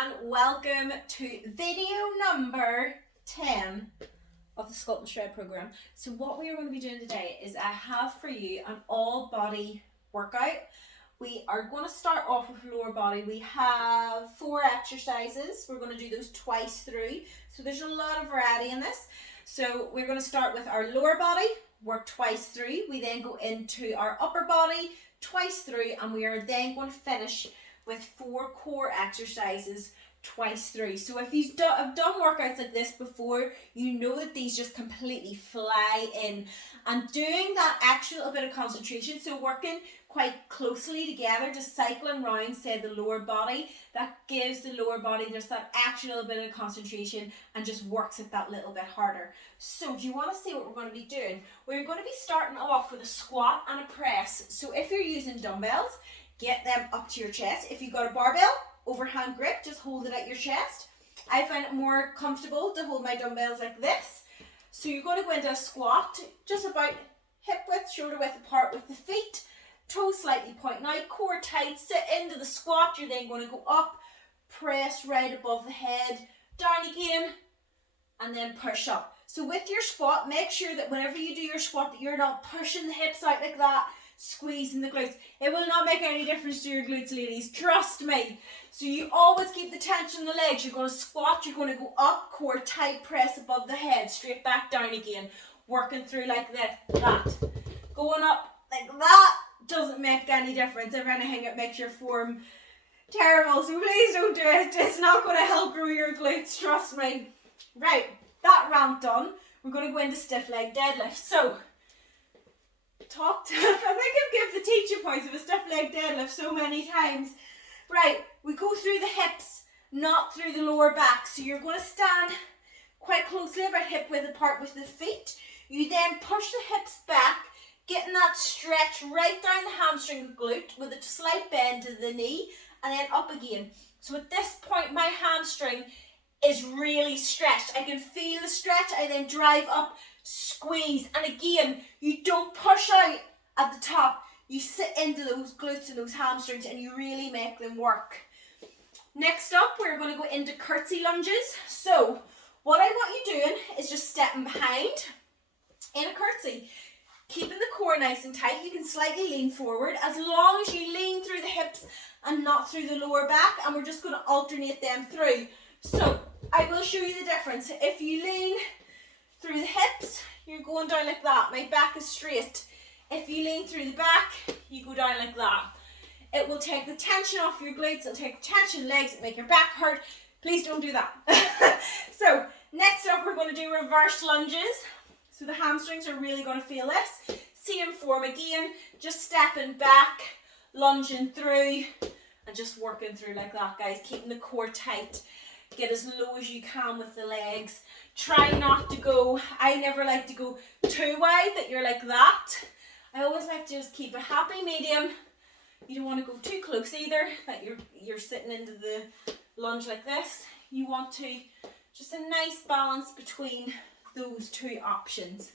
and welcome to video number 10 of the Sculpt and Shred program. So what we are going to be doing today is I have for you an all body workout. We are going to start off with lower body. We have 4 exercises. We're going to do those twice through. So there's a lot of variety in this. So we're going to start with our lower body, work twice through. We then go into our upper body, twice through, and we are then going to finish with 4 core exercises twice through. So if you've done workouts like this before, you know that these just completely fly in. And doing that extra little bit of concentration, so working quite closely together, just cycling around, say, the lower body, that gives the lower body just that extra little bit of concentration and just works it that little bit harder. So do you want to see what we're going to be doing? We're going to be starting off with a squat and a press. So if you're using dumbbells, get them up to your chest. If you've got a barbell, overhand grip, just hold it at your chest. I find it more comfortable to hold my dumbbells like this. So you're going to go into a squat, just about hip width, shoulder width apart with the feet, toes slightly pointing out, core tight, sit into the squat. You're then going to go up, press right above the head, down again, and then push up. So with your squat, make sure that whenever you do your squat that you're not pushing the hips out like that, squeezing the glutes. It will not make any difference to your glutes, ladies, trust me. So you always keep the tension in the legs. You're going to squat, you're going to go up, core tight, press above the head, straight back down again, working through like this, that. Going up like that doesn't make any difference. If anything, it makes your form terrible, so please don't do it. It's not going to help grow your glutes, trust me. Right, that round done, we're going to go into stiff leg deadlift. So I think I've given the teacher points of a stiff leg deadlift so many times. Right, we go through the hips, not through the lower back. So you're going to stand quite closely, about hip width apart with the feet. You then push the hips back, getting that stretch right down the hamstring glute with a slight bend to the knee, and then up again. So at this point, my hamstring is really stretched. I can feel the stretch. I then drive up, squeeze, and again, you don't push out at the top. You sit into those glutes and those hamstrings and you really make them work. Next up, we're going to go into curtsy lunges. So what I want you doing is just stepping behind in a curtsy, keeping the core nice and tight. You can slightly lean forward as long as you lean through the hips and not through the lower back, and we're just going to alternate them through. So I will show you the difference. If you lean through the hips, you're going down like that. My back is straight. If you lean through the back, you go down like that. It will take the tension off your glutes. It'll take the tension in legs. It'll make your back hurt. Please don't do that. So next up, we're going to do reverse lunges. So the hamstrings are really going to feel this. Same form again. Just stepping back, lunging through, and just working through like that, guys. Keeping the core tight. Get as low as you can with the legs. Try not to go, I never like to go too wide that you're like that. I always like to just keep a happy medium. You don't want to go too close either, that you're sitting into the lunge like this. You want to, just a nice balance between those 2 options.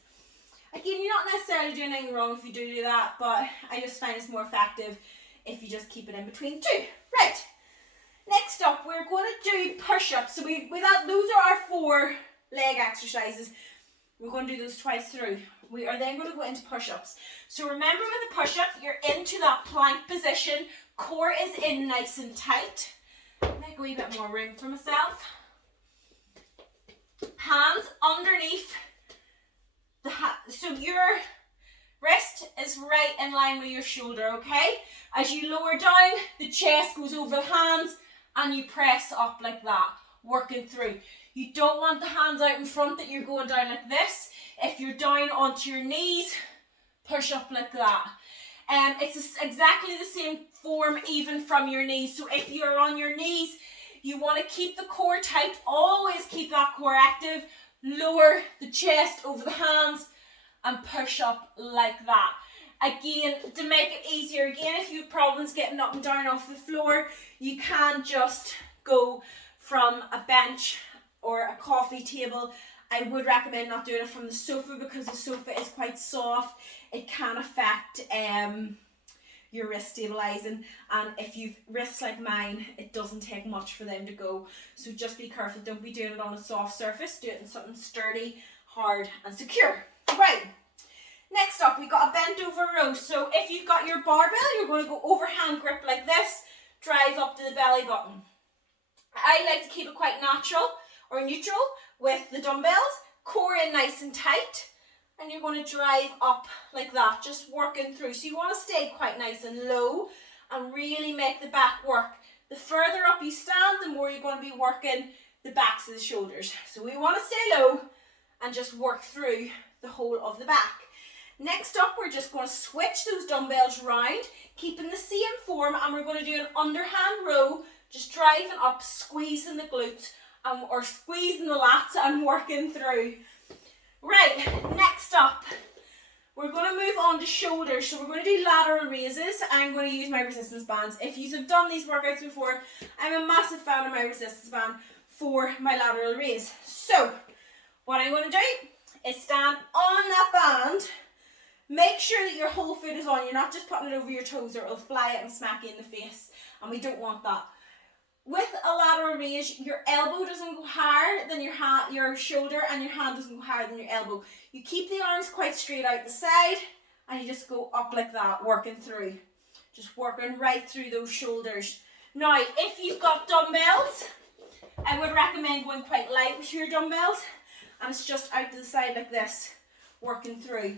Again, you're not necessarily doing anything wrong if you do that, but I just find it's more effective if you just keep it in between the 2. Right. Next up, we're going to do push-ups. So those are our 4 leg exercises. We're going to do those twice through. We are then going to go into push-ups. So remember with the push-up, you're into that plank position. Core is in nice and tight. Make a wee bit more room for myself. Hands underneath the so your wrist is right in line with your shoulder, okay? As you lower down, the chest goes over the hands and you press up like that, working through. You don't want the hands out in front that you're going down like this. If you're down onto your knees, push up like that. It's exactly the same form even from your knees. So if you're on your knees, you want to keep the core tight. Always keep that core active. Lower the chest over the hands and push up like that. Again, to make it easier, if you have problems getting up and down off the floor, you can just go from a bench or a coffee table. I would recommend not doing it from the sofa because the sofa is quite soft. It can affect your wrist stabilizing, and if you've wrists like mine, it doesn't take much for them to go. So just be careful, don't be doing it on a soft surface, do it in something sturdy, hard and secure. Right, next up we got a bent over row. So if you've got your barbell, you're going to go overhand grip like this, drive up to the belly button. I like to keep it quite natural or neutral with the dumbbells, core in nice and tight, and you're going to drive up like that, just working through. So you want to stay quite nice and low and really make the back work. The further up you stand, the more you're going to be working the backs of the shoulders. So we want to stay low and just work through the whole of the back. Next up, we're just going to switch those dumbbells round, keeping the same form, and we're going to do an underhand row, just driving up, squeezing the glutes, or squeezing the lats and working through. Right, next up, we're going to move on to shoulders. So we're going to do lateral raises. I'm going to use my resistance bands. If you have done these workouts before, I'm a massive fan of my resistance band for my lateral raise. So what I'm going to do is stand on that band. Make sure that your whole foot is on. You're not just putting it over your toes or it'll fly out and smack you in the face. And we don't want that. With a lateral raise, your elbow doesn't go higher than your shoulder, and your hand doesn't go higher than your elbow. You keep the arms quite straight out the side, and you just go up like that, working through. Just working right through those shoulders. Now, if you've got dumbbells, I would recommend going quite light with your dumbbells, and it's just out to the side like this, working through,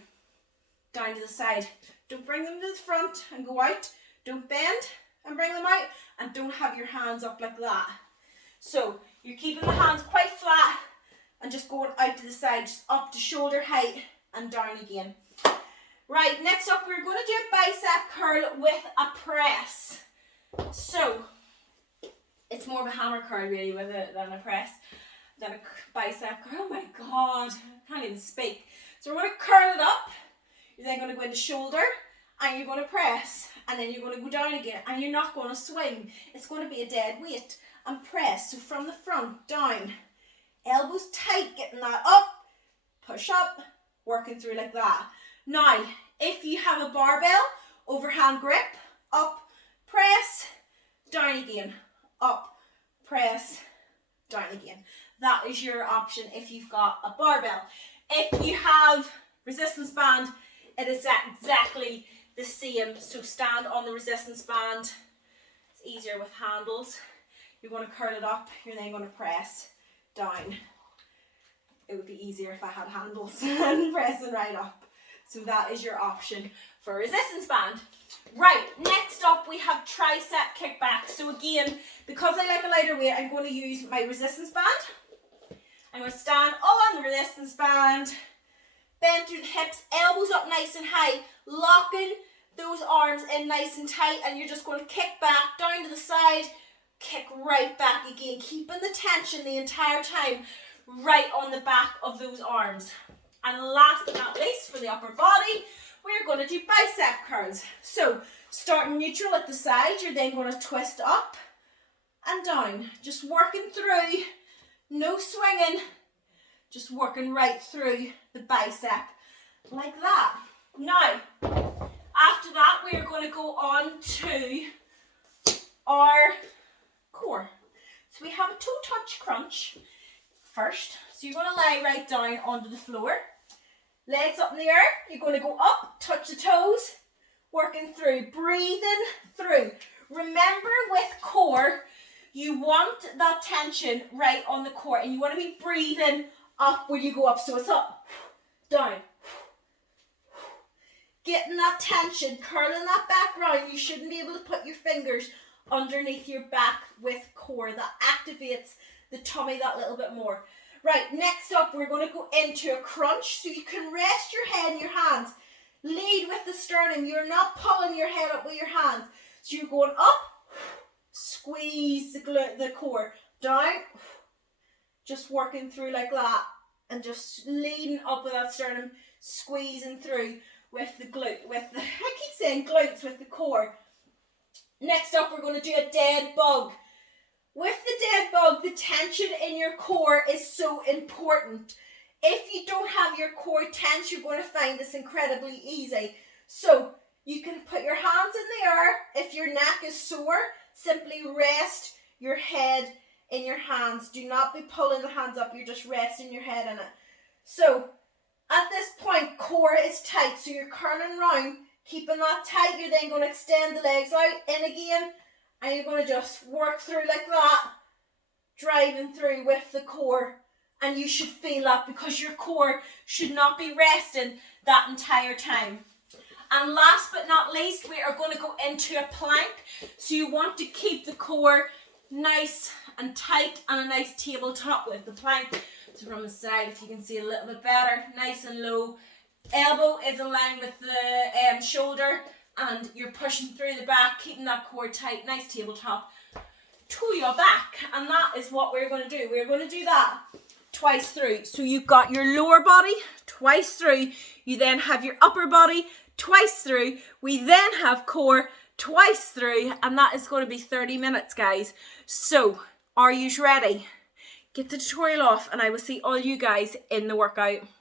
down to the side. Don't bring them to the front and go out. Don't bend and bring them out, and don't have your hands up like that. So you're keeping the hands quite flat and just going out to the side, just up to shoulder height and down again. Right, next up we're going to do a bicep curl with a press. So it's more of a hammer curl really with it than a press, than a bicep curl. Oh my god, I can't even speak. So we're going to curl it up. You're then going to go into shoulder, and you're going to press, and then you're going to go down again, and you're not going to swing. It's going to be a dead weight and press. So from the front, down, elbows tight, getting that up, push up, working through like that. Now, if you have a barbell, overhand grip, up, press, down again, up, press, down again. That is your option if you've got a barbell. If you have resistance band, it is exactly the same. So stand on the resistance band. It's easier with handles. You're going to curl it up. You're then going to press down. It would be easier if I had handles and pressing right up. So that is your option for resistance band. Right, next up we have tricep kickback. So again, because I like a lighter weight, I'm going to use my resistance band. I'm going to stand on the resistance band, bend through the hips, elbows up nice and high, locking those arms in nice and tight, and you're just going to kick back, down to the side, kick right back again, keeping the tension the entire time right on the back of those arms. And last but not least, for the upper body, we're going to do bicep curls. So starting neutral at the side, you're then going to twist up and down, just working through, no swinging, just working right through the bicep like that. Now, after that, we are going to go on to our core. So we have a toe touch crunch first. So you're going to lie right down onto the floor. Legs up in the air. You're going to go up, touch the toes, working through, breathing through. Remember with core, you want that tension right on the core, and you want to be breathing up when you go up. So it's up, down. Getting that tension, curling that back round. You shouldn't be able to put your fingers underneath your back with core. That activates the tummy that little bit more. Right, next up we're going to go into a crunch. So you can rest your head in your hands. Lead with the sternum. You're not pulling your head up with your hands. So you're going up, squeeze the core, down, just working through like that, and just leading up with that sternum, squeezing through with the glute, I keep saying glutes, with the core. Next up we're going to do a dead bug. With the dead bug, the tension in your core is so important. If you don't have your core tense, you're going to find this incredibly easy. So You can put your hands in the air. If your neck is sore, simply rest your head in your hands. Do not be pulling the hands up, you're just resting your head in it. So at this point, core is tight, so you're curling round, keeping that tight. You're then going to extend the legs out, in again, and you're going to just work through like that, driving through with the core. And you should feel that, because your core should not be resting that entire time. And last but not least, we are going to go into a plank. So you want to keep the core nice and tight, and a nice tabletop with the plank. So from the side, if you can see a little bit better, nice and low. Elbow is in line with the shoulder, and you're pushing through the back, keeping that core tight, nice tabletop to your back. And that is what we're going to do. We're going to do that twice through. So you've got your lower body twice through. You then have your upper body twice through. We then have core twice through, and that is going to be 30 minutes, guys. So are you ready? Get the tutorial off, and I will see all you guys in the workout.